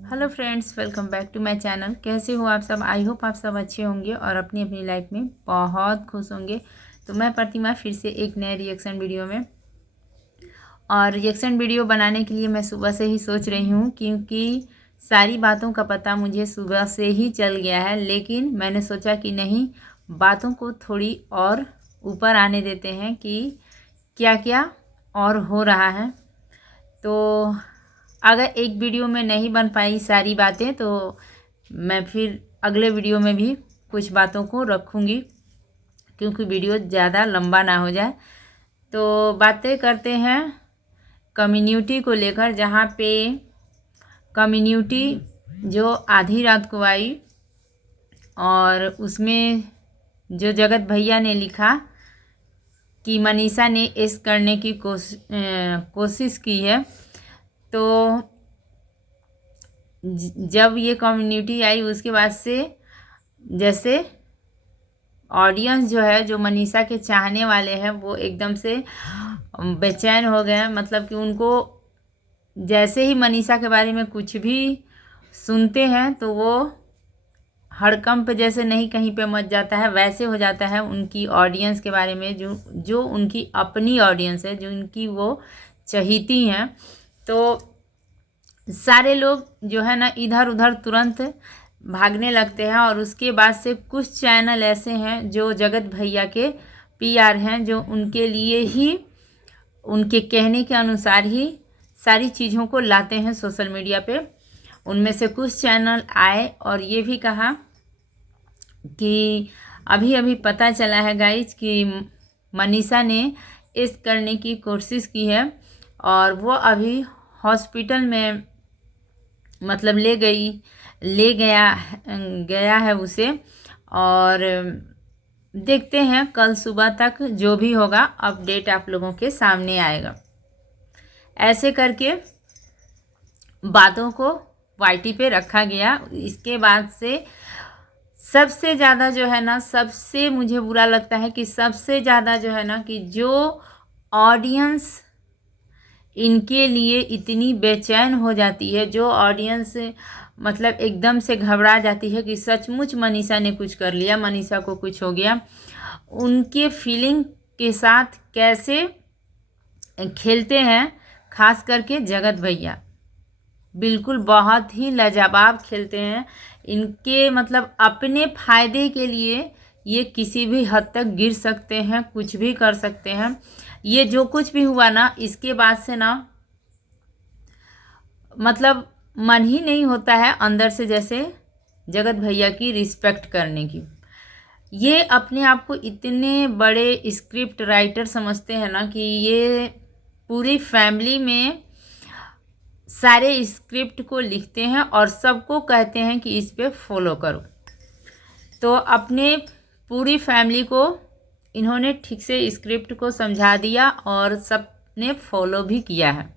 Hello friends, welcome back to my channel. कैसे हो आप सब? आई होप आप सब अच्छे होंगे और अपनी अपनी लाइफ में बहुत खुश होंगे। तो मैं प्रतिमा फिर से एक नए रिएक्शन वीडियो में, और रिएक्शन वीडियो बनाने के लिए मैं सुबह से ही सोच रही हूँ, क्योंकि सारी बातों का पता मुझे सुबह से ही चल गया है। लेकिन मैंने सोचा कि नहीं, बातों को थोड़ी और ऊपर आने देते हैं कि क्या क्या और हो रहा है। तो अगर एक वीडियो में नहीं बन पाई सारी बातें, तो मैं फिर अगले वीडियो में भी कुछ बातों को रखूँगी, क्योंकि वीडियो ज़्यादा लंबा ना हो जाए। तो बातें करते हैं कम्युनिटी को लेकर, जहाँ पे कम्युनिटी जो आधी रात को आई और उसमें जो जगत भैया ने लिखा कि मनीषा ने इस करने की कोशिश की है। तो जब ये कम्युनिटी आई उसके बाद से जैसे ऑडियंस जो है, जो मनीषा के चाहने वाले हैं, वो एकदम से बेचैन हो गए हैं। मतलब कि उनको जैसे ही मनीषा के बारे में कुछ भी सुनते हैं तो वो हड़कंप जैसे नहीं कहीं पे मच जाता है, वैसे हो जाता है उनकी ऑडियंस के बारे में, जो जो उनकी अपनी ऑडियंस है, जो उनकी वो चहीती हैं। तो सारे लोग जो है ना इधर उधर तुरंत भागने लगते हैं। और उसके बाद से कुछ चैनल ऐसे हैं जो जगत भैया के पीआर हैं, जो उनके लिए ही, उनके कहने के अनुसार ही सारी चीज़ों को लाते हैं सोशल मीडिया पे। उनमें से कुछ चैनल आए और ये भी कहा कि अभी अभी पता चला है गाइज कि मनीषा ने इस करने की कोशिश की है, और वो अभी हॉस्पिटल में, मतलब ले गया है उसे। और देखते हैं कल सुबह तक जो भी होगा अपडेट आप लोगों के सामने आएगा। ऐसे करके बातों को वाईटी पे रखा गया। इसके बाद से सबसे ज़्यादा जो है ना, सबसे मुझे बुरा लगता है कि सबसे ज़्यादा जो है ना, कि जो ऑडियंस इनके लिए इतनी बेचैन हो जाती है, जो ऑडियंस मतलब एकदम से घबरा जाती है कि सचमुच मनीषा ने कुछ कर लिया, मनीषा को कुछ हो गया, उनके फीलिंग के साथ कैसे खेलते हैं। खास करके जगत भैया बिल्कुल बहुत ही लाजवाब खेलते हैं। इनके मतलब अपने फ़ायदे के लिए ये किसी भी हद तक गिर सकते हैं, कुछ भी कर सकते हैं। ये जो कुछ भी हुआ ना, इसके बाद से ना मतलब मन ही नहीं होता है अंदर से, जैसे जगत भैया की रिस्पेक्ट करने की। ये अपने आप को इतने बड़े स्क्रिप्ट राइटर समझते हैं ना, कि ये पूरी फैमिली में सारे स्क्रिप्ट को लिखते हैं और सबको कहते हैं कि इस पे फॉलो करो। तो अपने पूरी फैमिली को इन्होंने ठीक से स्क्रिप्ट को समझा दिया और सब ने फॉलो भी किया है।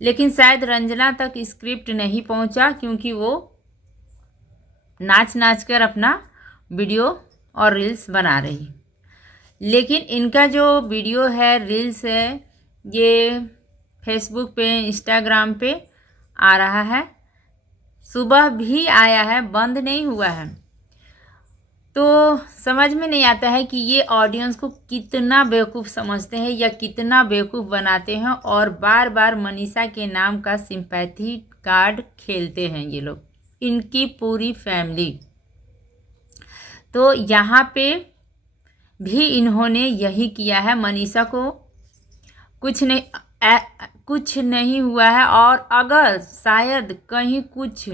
लेकिन शायद रंजना तक स्क्रिप्ट नहीं पहुंचा, क्योंकि वो नाच नाच कर अपना वीडियो और रील्स बना रही। लेकिन इनका जो वीडियो है, रील्स है, ये फेसबुक पे, इंस्टाग्राम पे आ रहा है। सुबह भी आया है, बंद नहीं हुआ है। तो समझ में नहीं आता है कि ये ऑडियंस को कितना बेवकूफ़ समझते हैं या कितना बेवकूफ़ बनाते हैं, और बार बार मनीषा के नाम का सिंपैथी कार्ड खेलते हैं ये लोग, इनकी पूरी फैमिली। तो यहाँ पे भी इन्होंने यही किया है। मनीषा को कुछ नहीं हुआ है, और अगर शायद कहीं कुछ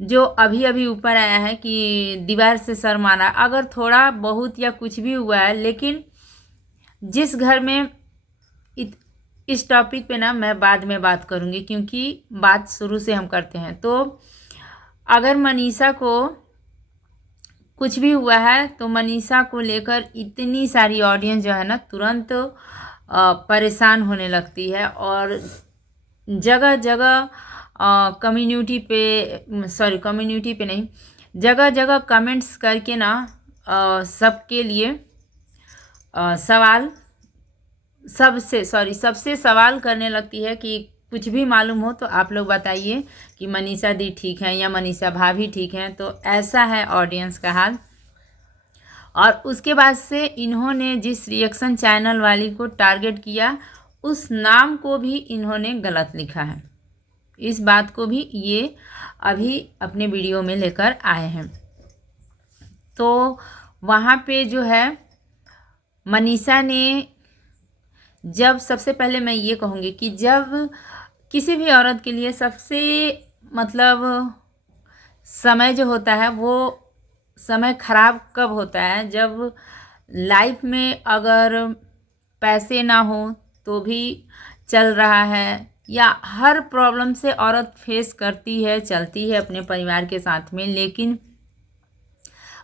जो अभी अभी ऊपर आया है कि दीवार से सर मारा, अगर थोड़ा बहुत या कुछ भी हुआ है, लेकिन जिस घर में इस टॉपिक पे ना मैं बाद में बात करूँगी, क्योंकि बात शुरू से हम करते हैं। तो अगर मनीषा को कुछ भी हुआ है तो मनीषा को लेकर इतनी सारी ऑडियंस जो है ना, तुरंत परेशान होने लगती है, और जगह जगह कम्युनिटी पे नहीं, जगह जगह कमेंट्स करके ना सबके लिए सबसे सवाल करने लगती है कि कुछ भी मालूम हो तो आप लोग बताइए कि मनीषा दी ठीक है या मनीषा भाभी ठीक हैं। तो ऐसा है ऑडियंस का हाल। और उसके बाद से इन्होंने जिस रिएक्शन चैनल वाली को टारगेट किया उस नाम को भी इन्होंने गलत लिखा है। इस बात को भी ये अभी अपने वीडियो में लेकर आए हैं। तो वहाँ पे जो है मनीषा ने, जब सबसे पहले मैं ये कहूँगी कि जब किसी भी औरत के लिए सबसे मतलब समय जो होता है वो समय ख़राब कब होता है, जब लाइफ में अगर पैसे ना हो तो भी चल रहा है, या हर प्रॉब्लम से औरत फेस करती है, चलती है अपने परिवार के साथ में, लेकिन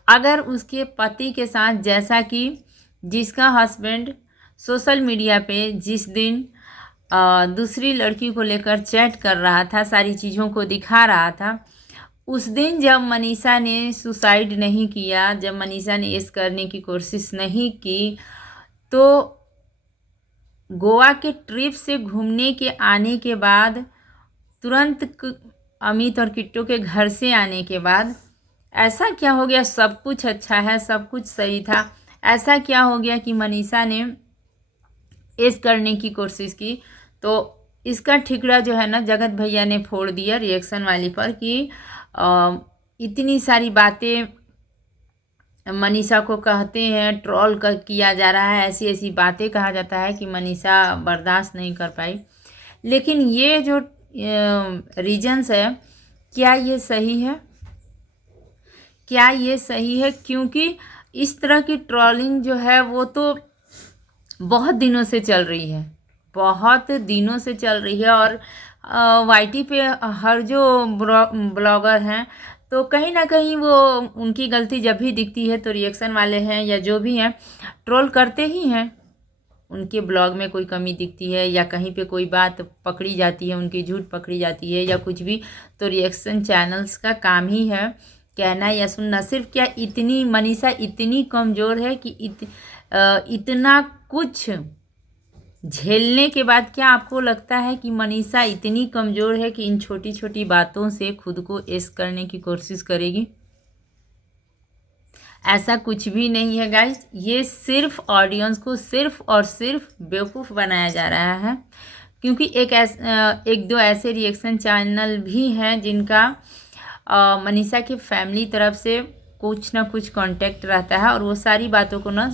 अगर उसके पति के साथ, जैसा कि जिसका हस्बैंड सोशल मीडिया पे जिस दिन दूसरी लड़की को लेकर चैट कर रहा था, सारी चीज़ों को दिखा रहा था, उस दिन जब मनीषा ने सुसाइड नहीं किया, जब मनीषा ने इस करने की कोशिश नहीं की, तो गोवा के ट्रिप से घूमने के आने के बाद तुरंत अमित और किट्टू के घर से आने के बाद ऐसा क्या हो गया, सब कुछ अच्छा है, सब कुछ सही था, ऐसा क्या हो गया कि मनीषा ने इस करने की कोशिश की। तो इसका ठिकरा जो है ना जगत भैया ने फोड़ दिया रिएक्शन वाली पर कि इतनी सारी बातें मनीषा को कहते हैं, ट्रोल कर किया जा रहा है, ऐसी ऐसी बातें कहा जाता है कि मनीषा बर्दाश्त नहीं कर पाई। लेकिन ये जो रीजंस है, क्या ये सही है? क्या ये सही है? क्योंकि इस तरह की ट्रोलिंग जो है वो तो बहुत दिनों से चल रही है, बहुत दिनों से चल रही है। और वाईटी पे हर जो ब्लॉगर हैं तो कहीं ना कहीं वो उनकी गलती जब भी दिखती है तो रिएक्शन वाले हैं या जो भी हैं ट्रोल करते ही हैं। उनके ब्लॉग में कोई कमी दिखती है या कहीं पे कोई बात पकड़ी जाती है, उनकी झूठ पकड़ी जाती है या कुछ भी, तो रिएक्शन चैनल्स का काम ही है कहना या सुनना। सिर्फ क्या इतनी मनीषा इतनी कमज़ोर है कि इतना कुछ झेलने के बाद क्या आपको लगता है कि मनीषा इतनी कमज़ोर है कि इन छोटी छोटी बातों से खुद को ऐश करने की कोशिश करेगी? ऐसा कुछ भी नहीं है गाइस। ये सिर्फ ऑडियंस को सिर्फ और सिर्फ बेवकूफ़ बनाया जा रहा है, क्योंकि एक दो ऐसे रिएक्शन चैनल भी हैं जिनका मनीषा की फैमिली तरफ से कुछ ना कुछ कांटेक्ट रहता है और वो सारी बातों को ना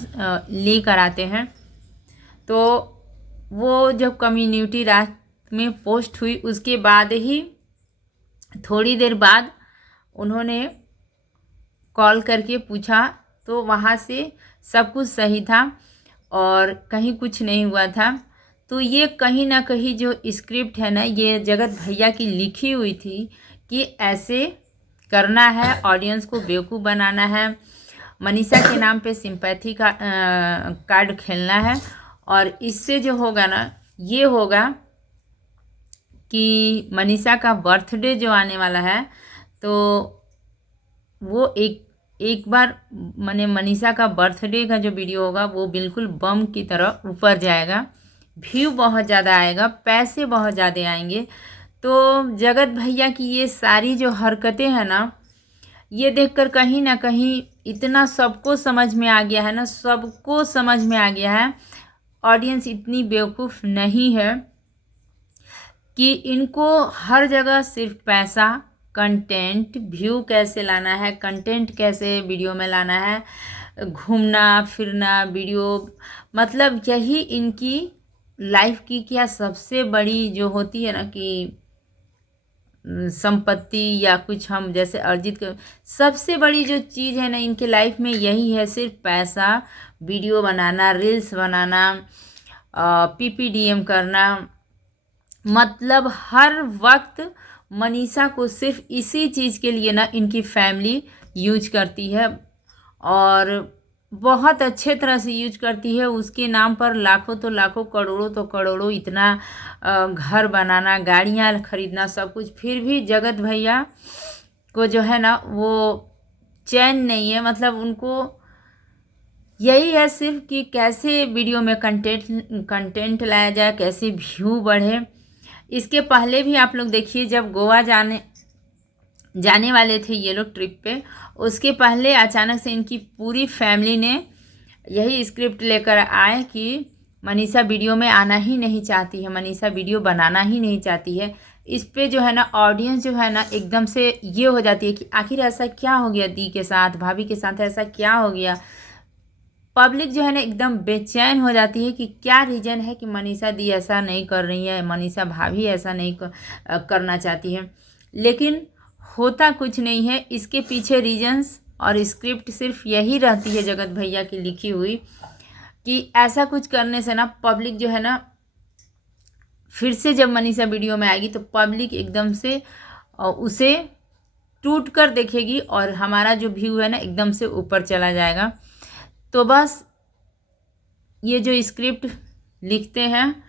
लेकर आते हैं। तो वो जब कम्युनिटी रात में पोस्ट हुई उसके बाद ही थोड़ी देर बाद उन्होंने कॉल करके पूछा तो वहाँ से सब कुछ सही था और कहीं कुछ नहीं हुआ था। तो ये कहीं ना कहीं जो स्क्रिप्ट है ना, ये जगत भैया की लिखी हुई थी कि ऐसे करना है, ऑडियंस को बेवकूफ़ बनाना है, मनीषा के नाम पे सिंपैथी का कार्ड खेलना है। और इससे जो होगा ना, ये होगा कि मनीषा का बर्थडे जो आने वाला है तो वो एक बार मैंने मनीषा का बर्थडे का जो वीडियो होगा वो बिल्कुल बम की तरह ऊपर जाएगा, व्यू बहुत ज़्यादा आएगा, पैसे बहुत ज़्यादा आएंगे। तो जगत भैया की ये सारी जो हरकतें हैं ना, ये देखकर कहीं ना कहीं इतना सबको समझ में आ गया है ना, सबको समझ में आ गया है, ऑडियंस इतनी बेवकूफ़ नहीं है कि इनको हर जगह सिर्फ पैसा, कंटेंट, व्यू कैसे लाना है, कंटेंट कैसे वीडियो में लाना है, घूमना फिरना वीडियो, मतलब यही इनकी लाइफ की क्या सबसे बड़ी जो होती है ना कि संपत्ति या कुछ हम जैसे अर्जित कर, सबसे बड़ी जो चीज़ है ना इनके लाइफ में यही है, सिर्फ पैसा, वीडियो बनाना, रील्स बनाना, PPDM करना। मतलब हर वक्त मनीषा को सिर्फ इसी चीज़ के लिए ना इनकी फैमिली यूज करती है और बहुत अच्छे तरह से यूज करती है। उसके नाम पर लाखों तो लाखों, करोड़ों तो करोड़ों, इतना घर बनाना, गाड़ियाँ खरीदना, सब कुछ, फिर भी जगत भैया को जो है ना वो चैन नहीं है। मतलब उनको यही है सिर्फ कि कैसे वीडियो में कंटेंट लाया जाए, कैसे व्यू बढ़े, इसके पहले भी आप लोग देखिए, जब गोवा जाने वाले थे ये लोग ट्रिप पे, उसके पहले अचानक से इनकी पूरी फैमिली ने यही स्क्रिप्ट लेकर आए कि मनीषा वीडियो में आना ही नहीं चाहती है, मनीषा वीडियो बनाना ही नहीं चाहती है। इस पे जो है ना ऑडियंस जो है ना एकदम से ये हो जाती है कि आखिर ऐसा क्या हो गया दी के साथ, भाभी के साथ ऐसा क्या हो गया। पब्लिक जो है ना एकदम बेचैन हो जाती है कि क्या रीज़न है कि मनीषा दी ऐसा नहीं कर रही है, मनीषा भाभी ऐसा नहीं करना चाहती है। लेकिन होता कुछ नहीं है, इसके पीछे रीजंस और स्क्रिप्ट सिर्फ यही रहती है जगत भैया की लिखी हुई कि ऐसा कुछ करने से ना पब्लिक जो है ना, फिर से जब मनीषा वीडियो में आएगी तो पब्लिक एकदम से उसे टूट कर देखेगी और हमारा जो व्यू है ना एकदम से ऊपर चला जाएगा। तो बस ये जो स्क्रिप्ट लिखते हैं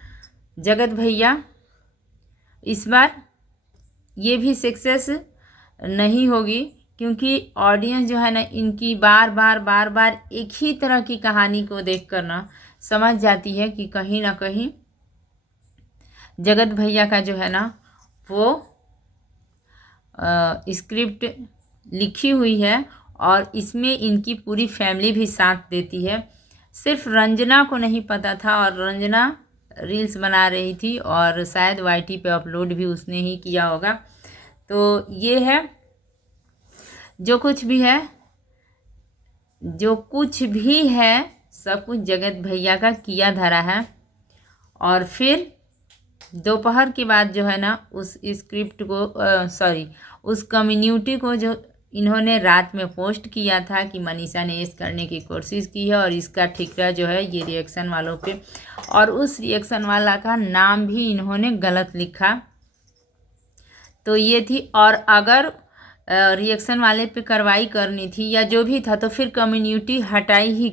जगत भैया, इस बार ये भी सक्सेस नहीं होगी, क्योंकि ऑडियंस जो है ना इनकी बार बार एक ही तरह की कहानी को देख कर ना समझ जाती है कि कहीं ना कहीं जगत भैया का जो है ना वो स्क्रिप्ट लिखी हुई है और इसमें इनकी पूरी फैमिली भी साथ देती है। सिर्फ रंजना को नहीं पता था और रंजना रील्स बना रही थी और शायद वाईटी पे अपलोड भी उसने ही किया होगा। तो ये है जो कुछ भी है, सब कुछ जगत भैया का किया धरा है। और फिर दोपहर के बाद जो है ना उस स्क्रिप्ट को उस कम्युनिटी को जो इन्होंने रात में पोस्ट किया था कि मनीषा ने इस करने की कोशिश की है और इसका ठिकरा जो है ये रिएक्शन वालों पे, और उस रिएक्शन वाला का नाम भी इन्होंने गलत लिखा। तो ये थी, और अगर रिएक्शन वाले पे कार्रवाई करनी थी या जो भी था तो फिर कम्युनिटी हटाई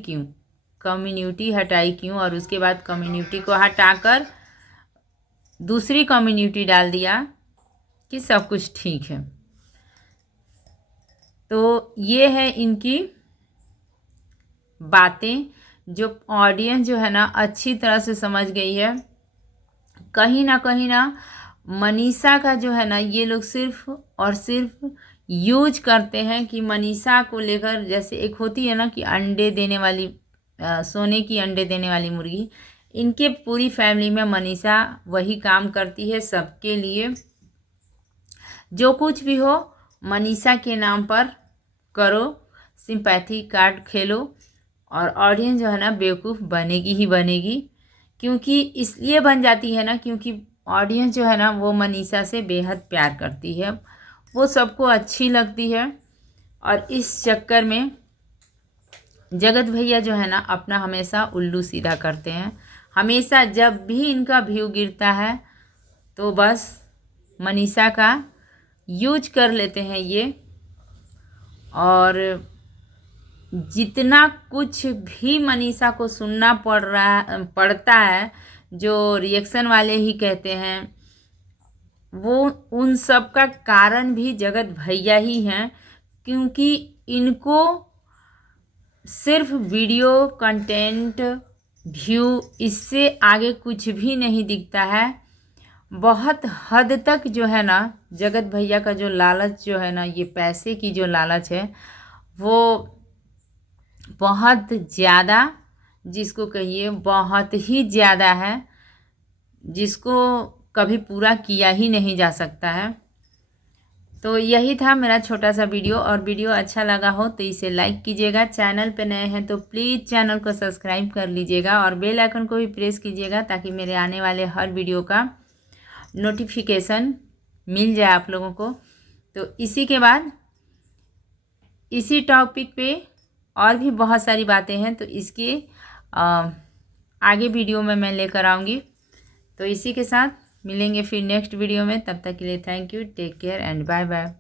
क्यों, और उसके बाद कम्युनिटी को हटाकर दूसरी कम्युनिटी डाल दिया कि सब कुछ ठीक है। तो ये है इनकी बातें जो ऑडियंस जो है ना अच्छी तरह से समझ गई है। कहीं ना मनीषा का जो है ना ये लोग सिर्फ और सिर्फ यूज करते हैं कि मनीषा को लेकर, जैसे एक होती है ना कि अंडे देने वाली सोने की अंडे देने वाली मुर्गी, इनके पूरी फैमिली में मनीषा वही काम करती है सबके लिए। जो कुछ भी हो मनीषा के नाम पर करो, सिंपैथी कार्ड खेलो, और ऑडियंस जो है ना बेवकूफ़ बनेगी ही बनेगी। क्योंकि इसलिए बन जाती है ना क्योंकि ऑडियंस जो है ना वो मनीषा से बेहद प्यार करती है, वो सबको अच्छी लगती है। और इस चक्कर में जगत भैया जो है ना अपना हमेशा उल्लू सीधा करते हैं। हमेशा जब भी इनका व्यू गिरता है तो बस मनीषा का यूज कर लेते हैं ये, और जितना कुछ भी मनीषा को सुनना पड़ता है जो रिएक्शन वाले ही कहते हैं, वो उन सब का कारण भी जगत भैया ही हैं। क्योंकि इनको सिर्फ वीडियो कंटेंट व्यू, इससे आगे कुछ भी नहीं दिखता है। बहुत हद तक जो है ना जगत भैया का जो लालच जो है ना, ये पैसे की जो लालच है वो बहुत ज़्यादा, जिसको कहिए बहुत ही ज़्यादा है, जिसको कभी पूरा किया ही नहीं जा सकता है। तो यही था मेरा छोटा सा वीडियो, और वीडियो अच्छा लगा हो तो इसे लाइक कीजिएगा। चैनल पे नए हैं तो प्लीज़ चैनल को सब्सक्राइब कर लीजिएगा और बेल आइकन को भी प्रेस कीजिएगा ताकि मेरे आने वाले हर वीडियो का नोटिफिकेशन मिल जाए आप लोगों को। तो इसी के बाद इसी टॉपिक पे और भी बहुत सारी बातें हैं, तो इसके आगे वीडियो में मैं लेकर आऊँगी। तो इसी के साथ मिलेंगे फिर नेक्स्ट वीडियो में। तब तक के लिए thank you, take care and bye bye.